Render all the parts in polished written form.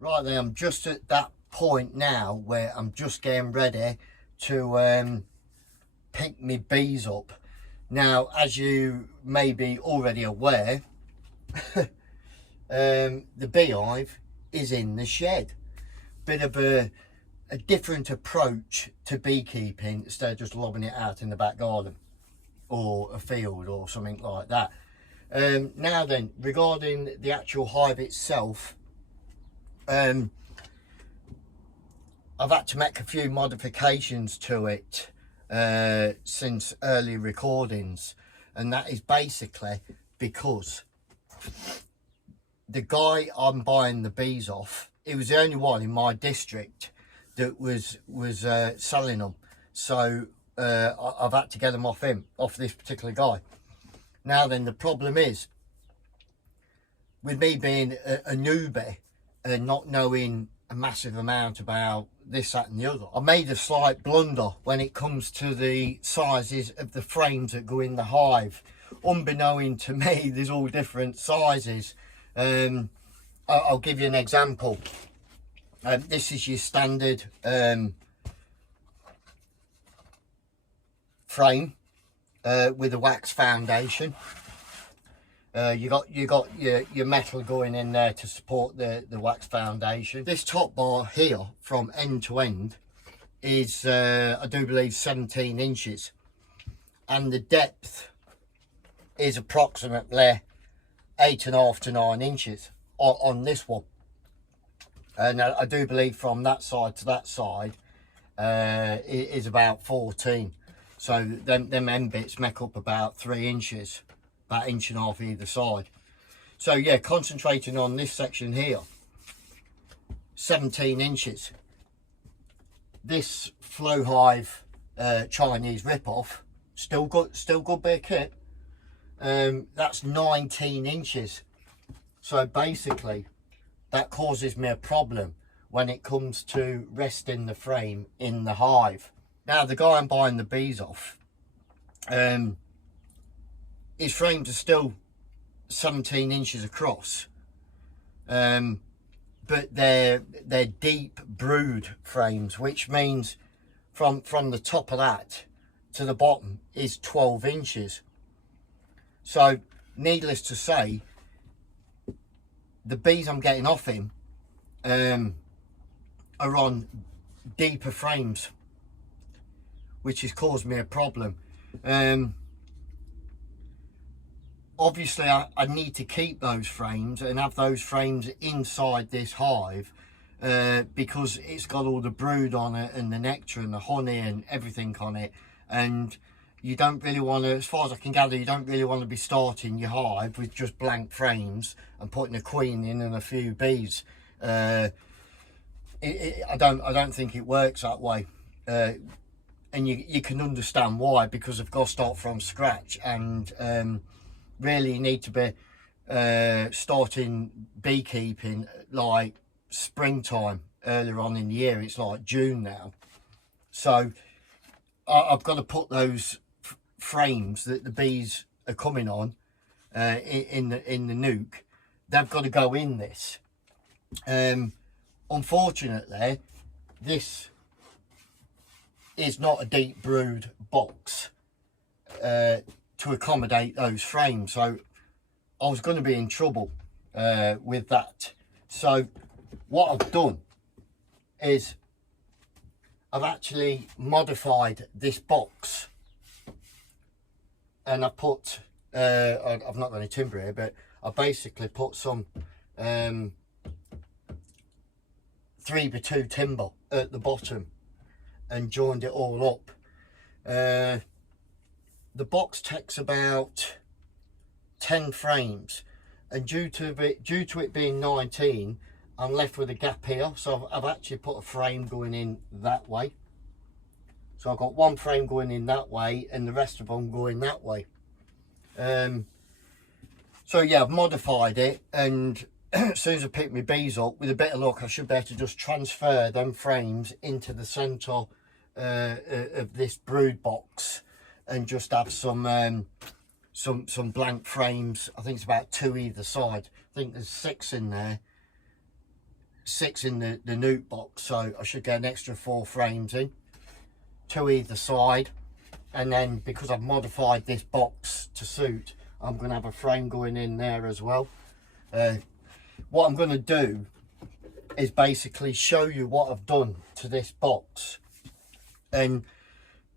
Right then, I'm just at that point now where I'm just getting ready to pick my bees up. Now, as you may be already aware, the beehive is in the shed. Bit of a different approach to beekeeping instead of just lobbing it out in the back garden or a field or something like that. Now then, regarding the actual hive itself, I've had to make a few modifications to it since early recordings, and that is basically because the guy I'm buying the bees off, he was the only one in my district that was selling them, so I've had to get them off this particular guy. Now then, the problem is, with me being a newbie and not knowing a massive amount about this, that and the other, I made a slight blunder when it comes to the sizes of the frames that go in the hive. Unbeknown to me, there's all different sizes. I'll give you an example. This is your standard frame with a wax foundation. You got your metal going in there to support the wax foundation. This top bar here from end to end is I do believe 17 inches, and the depth is approximately 8.5 to 9 inches on this one, and I do believe from that side to that side it is about 14. So them end bits make up about 3 inches, about 1.5 inches either side. So yeah, concentrating on this section here, 17 inches. This Flow Hive Chinese rip-off, still good bit of kit. That's 19 inches. So basically, that causes me a problem when it comes to resting the frame in the hive. Now, the guy I'm buying the bees off, his frames are still 17 inches across, but they're deep brood frames, which means from the top of that to the bottom is 12 inches. So needless to say, the bees I'm getting off him are on deeper frames, which has caused me a problem. Obviously I need to keep those frames and have those frames inside this hive because it's got all the brood on it and the nectar and the honey and everything on it, and you don't really want to, as far as I can gather, you don't really want to be starting your hive with just blank frames and putting a queen in and a few bees. I don't think it works that way. And you can understand why, because I've got to start from scratch, and really you need to be starting beekeeping like springtime, earlier on in the year. It's like June now, so I've got to put those frames that the bees are coming on in the nuke. They've got to go in this. Unfortunately, this is not a deep brood box to accommodate those frames, so I was going to be in trouble with that. So what I've done is I've actually modified this box, and I put I've not got any timber here, but I basically put some 3x2 timber at the bottom and joined it all up. The box takes about 10 frames, and due to it being 19, I'm left with a gap here, so I've actually put a frame going in that way. So I've got one frame going in that way and the rest of them going that way. So yeah, I've modified it, and as soon as I pick my bees up, with a bit of luck, I should be able to just transfer them frames into the centre of this brood box and just have some some blank frames. I think it's about 2 either side. I think there's 6 in there, 6 in the newt box, so I should get an extra 4 frames in, 2 either side. And then because I've modified this box to suit, I'm going to have a frame going in there as well. What I'm going to do is basically show you what I've done to this box. And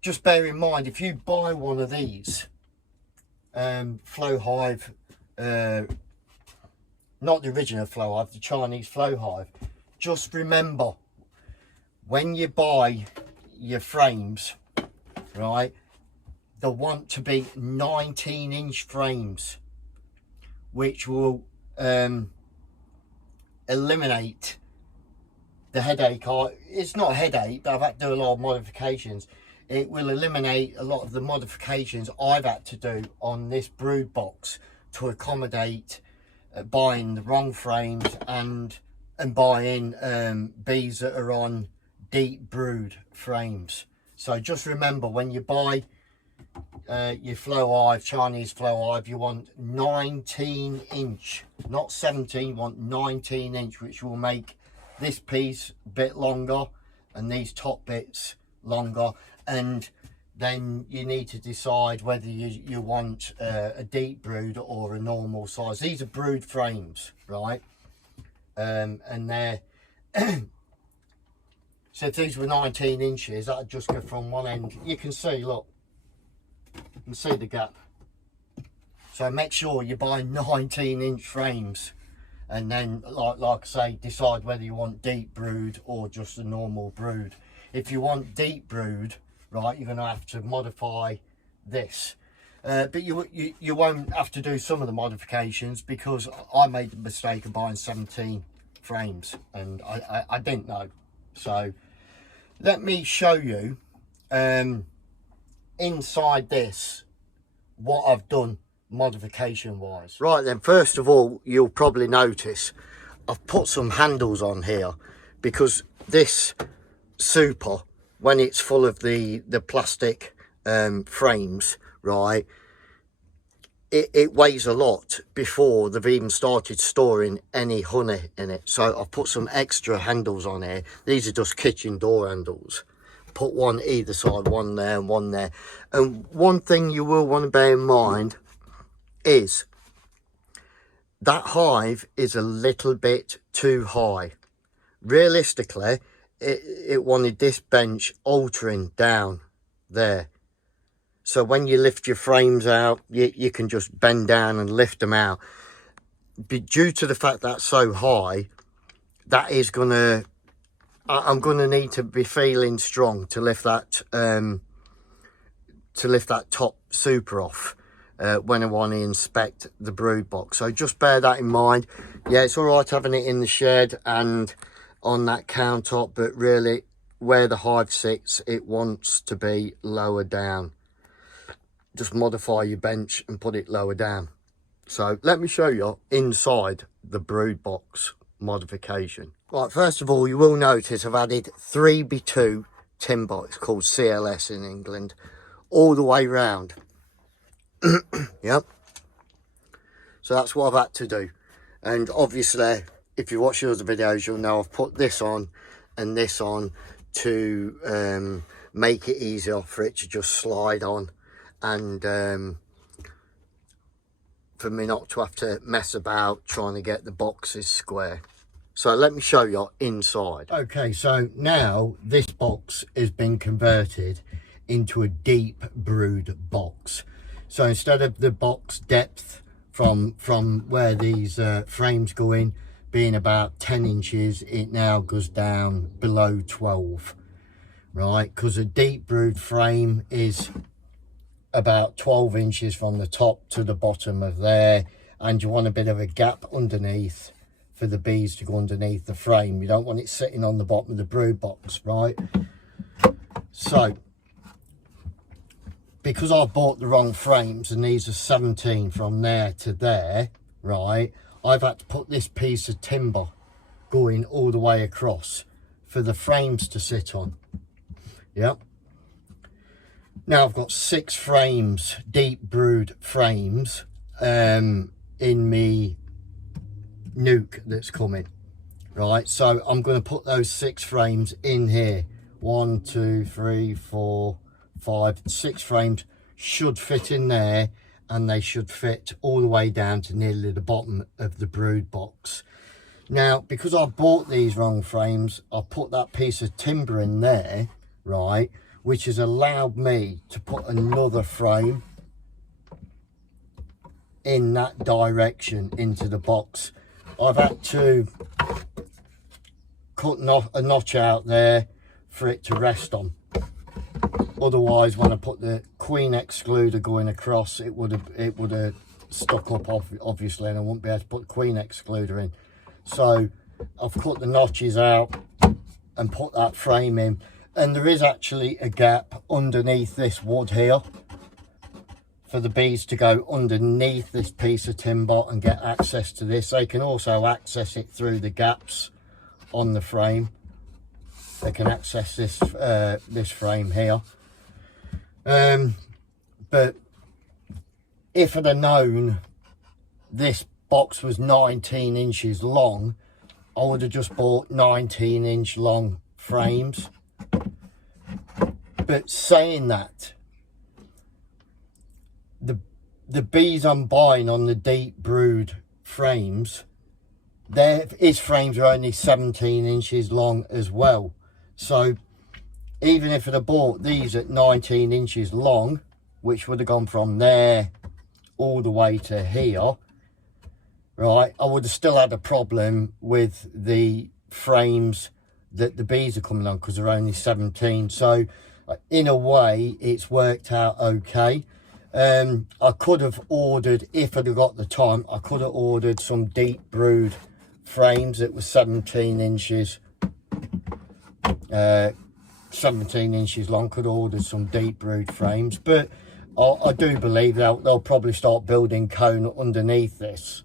just bear in mind, if you buy one of these flow hive, not the original flow hive, the Chinese flow hive, just remember, when you buy your frames, right, they want to be 19-inch frames, which will eliminate the headache. It's not a headache, but I've had to do a lot of modifications. It will eliminate a lot of the modifications I've had to do on this brood box to accommodate buying the wrong frames and buying bees that are on deep brood frames. So just remember, when you buy your flow hive, Chinese flow hive, you want 19-inch, not 17, you want 19-inch, which will make this piece a bit longer and these top bits longer. And then you need to decide whether you want a deep brood or a normal size. These are brood frames, right? And they're so if these were 19 inches, that'd just go from one end. You can see, look, you can see the gap. So make sure you buy 19-inch frames, and then like I say, decide whether you want deep brood or just a normal brood. If you want deep brood, right, you're going to have to modify this, but you won't have to do some of the modifications, because I made the mistake of buying 17 frames and I didn't know. So let me show you inside this what I've done modification wise. Right then, first of all, you'll probably notice I've put some handles on here, because this super, when it's full of the plastic frames, right, it weighs a lot before they've even started storing any honey in it. So I've put some extra handles on here. These are just kitchen door handles. Put one either side, one there and one there. And one thing you will want to bear in mind is that hive is a little bit too high. Realistically, it wanted this bench altering down there. So when you lift your frames out, you can just bend down and lift them out. But due to the fact that's so high, that is gonna, I'm gonna need to be feeling strong to lift that top super off when I want to inspect the brood box. So just bear that in mind. Yeah, it's all right having it in the shed and on that countertop, but really where the hive sits, it wants to be lower down. Just modify your bench and put it lower down. So let me show you inside the brood box modification. Right, first of all, you will notice I've added 3x2 timber. It's called CLS in England, all the way round. Yep. So that's what I've had to do. And obviously, if you watch the other videos, you'll know I've put this on and this on to make it easier for it to just slide on, and for me not to have to mess about trying to get the boxes square. So let me show you inside. Okay, so now this box has been converted into a deep brood box. So instead of the box depth from where these frames go in being about 10 inches, it now goes down below 12, right? Because a deep brood frame is about 12 inches from the top to the bottom of there, and you want a bit of a gap underneath for the bees to go underneath the frame. You don't want it sitting on the bottom of the brood box, right? So because I bought the wrong frames, and these are 17 from there to there, right, I've had to put this piece of timber going all the way across for the frames to sit on. Yep. Now I've got 6 frames, deep brood frames, in me nuke that's coming, right? So I'm going to put those 6 frames in here. 1, 2, 3, 4, 5, 6 frames should fit in there, and they should fit all the way down to nearly the bottom of the brood box. Now, because I bought these wrong frames, I put that piece of timber in there, right, which has allowed me to put another frame in that direction into the box. I've had to cut a notch out there for it to rest on. Otherwise, when I put the queen excluder going across, it would have stuck up, obviously, and I wouldn't be able to put the queen excluder in. So I've cut the notches out and put that frame in, and there is actually a gap underneath this wood here for the bees to go underneath this piece of timber and get access to this. They can also access it through the gaps on the frame. They can access this this frame here. But if I'd have known this box was 19 inches long, I would have just bought 19-inch long frames. But saying that, the bees I'm buying on the deep brood frames, his frames are only 17 inches long as well. So even if I'd have bought these at 19 inches long, which would have gone from there all the way to here, right, I would have still had a problem with the frames that the bees are coming on, because they're only 17. So in a way, it's worked out okay. I could have ordered, if I'd have got the time, I could have ordered some deep brood frames that were 17 inches 17 inches long. Could have ordered some deep brood frames, but I do believe they'll probably start building cone underneath this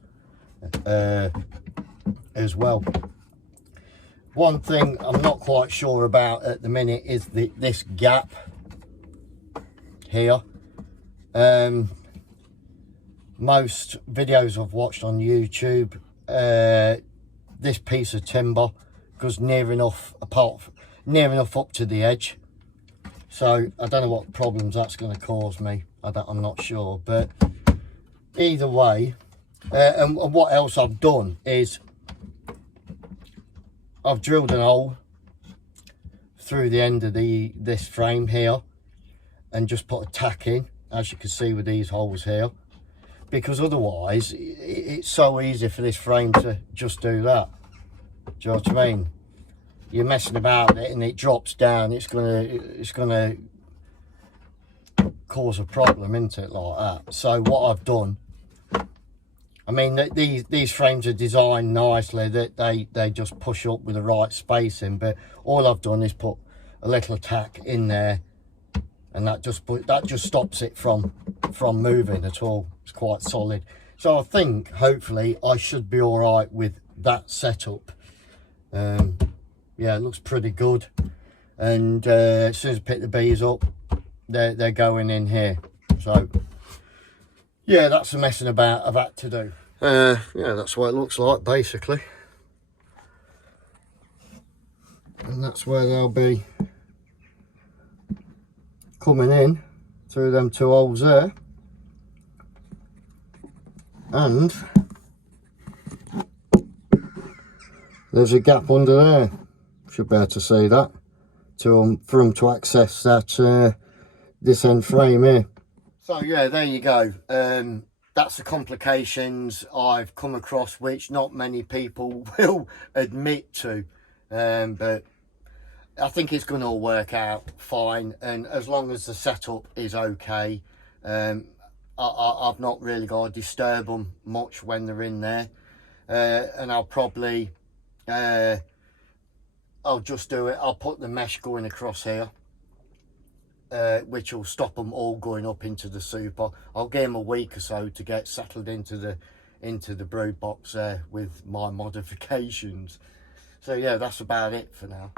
as well. One thing I'm not quite sure about at the minute is this gap here. Most videos I've watched on YouTube, this piece of timber goes near enough up to the edge. So I don't know what problems that's going to cause me. I'm not sure, but either way, and what else I've done is I've drilled an hole through the end of this frame here and just put a tack in, as you can see with these holes here, because otherwise it's so easy for this frame to just do that. Do you know what I mean? You're messing about it and it drops down, it's gonna cause a problem, isn't it, like that? So what I've done, I mean, these frames are designed nicely, that they just push up with the right spacing, but all I've done is put a little tack in there, and that just stops it from moving at all. It's quite solid. So I think hopefully I should be all right with that setup. Yeah, it looks pretty good. And as soon as I pick the bees up, they're going in here. So yeah, that's the messing about I've had to do. Yeah, that's what it looks like basically. And that's where they'll be coming in through them 2 holes there. And there's a gap under there. Should be able to see that for them to access that this end frame here. So yeah, there you go. That's the complications I've come across, which not many people will admit to, but I think it's going to all work out fine, and as long as the setup is okay, I've not really got to disturb them much when they're in there, and I'll probably I'll just do it. I'll put the mesh going across here, which will stop them all going up into the super. I'll give them a week or so to get settled into the brood box there with my modifications. So yeah, that's about it for now.